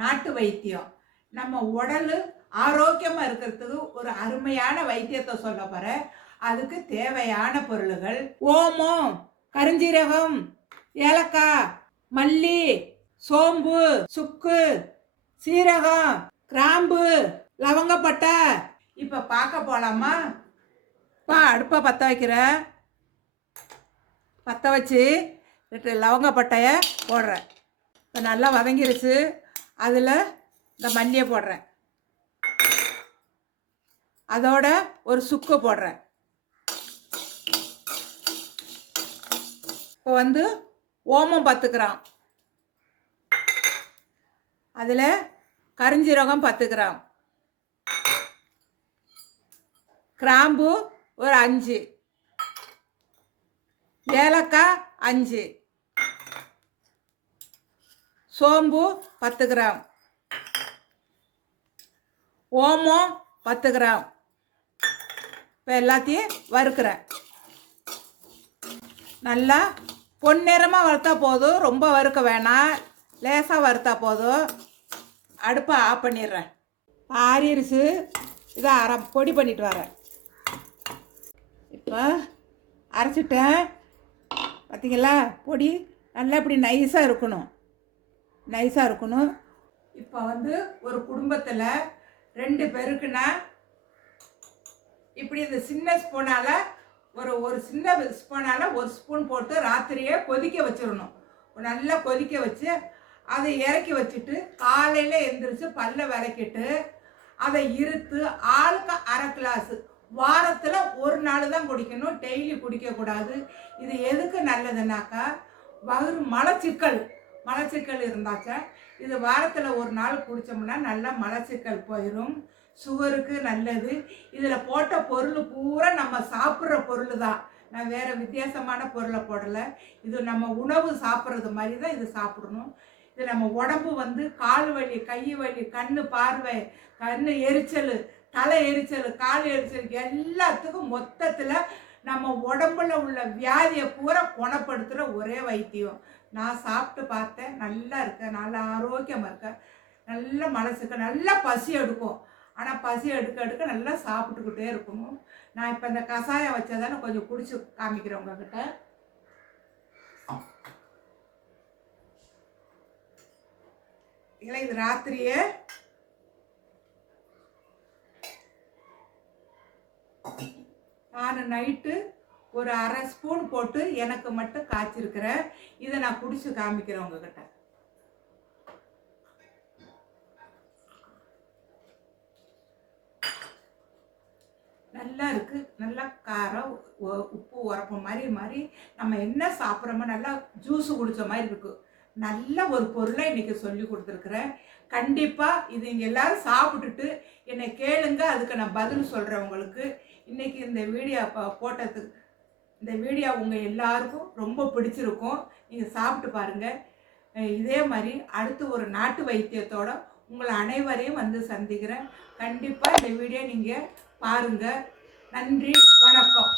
நாட்டு வைத்தியம். நம்ம உடல் ஆரோக்கியமாக இருக்கிறதுக்கு ஒரு அருமையான வைத்தியத்தை சொல்ல போகிறேன். அதுக்கு தேவையான பொருள்கள்: ஓமம், கருஞ்சீரகம், ஏலக்காய், மல்லி, சோம்பு, சுக்கு, சீரகம், கிராம்பு, லவங்கப்பட்டை. இப்போ பார்க்க போகலாமா? அடுப்பை பற்ற வைக்கிறேன். பற்ற வச்சு லவங்கப்பட்டையை போடுறேன். இப்போ நல்லா வதங்கிருச்சு. அதில் இந்த மல்லியை போடுறேன். அதோட ஒரு சுக்கு போடுறேன். இப்போ ஓமம் 10 கிராம், அதில் கருஞ்சீரகம் 10 கிராம், கிராம்பு ஒரு 5, ஏலக்காய் 5, சோம்பு 10 கிராம், ஓமம் 10 கிராம். இப்போ எல்லாத்தையும் வறுக்கிறேன். நல்லா பொன்னிறமாக வறுத்தா போதும், ரொம்ப வறுக்க வேணாம், லேசாக வறுத்தா போதும். அடுப்பை ஆஃப் பண்ணிடுறேன். ஆறிடுச்சு. இதை பொடி பண்ணிட்டு வரேன். இப்போ அரைச்சிட்டேன். பார்த்திங்களா? பொடி நல்லா இப்படி நைஸாக இருக்கணும், நைஸாக இருக்கணும். இப்போ ஒரு குடும்பத்தில் 2 பேருக்குன்னா இப்படி இந்த சின்ன ஸ்பூனால் ஒரு சின்ன ஸ்பூனால் 1 ஸ்பூன் போட்டு ராத்திரியே கொதிக்க வச்சிடணும். நல்லா கொதிக்க வச்சு அதை இறக்கி வச்சுட்டு காலையில் எழுந்திரிச்சு பல்ல விளக்கிட்டு அதை இருத்து ஆளுக்கு அரை கிளாஸு வாரத்தில் 1 நாள் தான் குடிக்கணும், டெய்லி குடிக்கக்கூடாது. இது எதுக்கு நல்லதுன்னாக்கா, வயிறு மலச்சிக்கல் இருந்தாச்சா இது வாரத்தில் 1 நாள் குடித்தோம்னா நல்லா மலச்சிக்கல் போயிடும். சுகருக்கு நல்லது. இதில் போட்ட பொருள் பூரா நம்ம சாப்பிட்ற பொருள் தான். நான் வேறு வித்தியாசமான பொருளை போடலை. இது நம்ம உணவு சாப்பிட்றது மாதிரி தான் இது சாப்பிடணும். இது நம்ம உடம்பு கால் வலி, கை வலி, கண்ணு பார்வை, கண்ணு எரிச்சல், தலை எரிச்சல், கால் எரிச்சல் எல்லாத்துக்கும் மொத்தத்தில் நம்ம உடம்புல உள்ள வியாதியை பூரா குணப்படுத்துகிற ஒரே வைத்தியம். நான் சாப்பிட்டு பார்த்தேன். நல்லா இருக்கேன், நல்லா ஆரோக்கியமாக இருக்கேன், நல்ல மனசுக்கு நல்லா பசி எடுக்கும். ஆனால் பசி எடுக்க நல்லா சாப்பிட்டுக்கிட்டே இருக்கணும். நான் இப்போ இந்த கஷாயம் வச்சதானே கொஞ்சம் குடிச்சு காமிக்கிறேன் உங்ககிட்ட. இல்லை, இது ராத்திரியே நான் நைட்டு ஒரு அரை ஸ்பூன் போட்டு எனக்கு மட்டும் காய்ச்சிருக்கிறேன். இதை நான் குடிச்சு காமிக்கிறேன் உங்ககிட்ட. நல்லா இருக்குது. நல்லா காரம், உப்பு, உரப்பு மாதிரி நம்ம என்ன சாப்பிட்றோமோ நல்லா ஜூஸு குடித்த மாதிரி இருக்குது. நல்ல ஒரு பொருளை இன்றைக்கி சொல்லி கொடுத்துருக்குறேன். கண்டிப்பாக இது இங்கே எல்லோரும் சாப்பிட்டுட்டு என்னை கேளுங்க, அதுக்கு நான் பதில் சொல்கிறேன் உங்களுக்கு. இன்றைக்கி இந்த வீடியோ போட்டதுக்கு இந்த வீடியோ உங்கள் எல்லாருக்கும் ரொம்ப பிடிச்சிருக்கும். நீங்கள் சாப்பிட்டு பாருங்கள். இதே மாதிரி அடுத்து ஒரு நாட்டு வைத்தியத்தோடு உங்களை அனைவரையும் சந்திக்கிறேன். கண்டிப்பாக இந்த வீடியோ நீங்கள் பாருங்கள். நன்றி, வணக்கம்.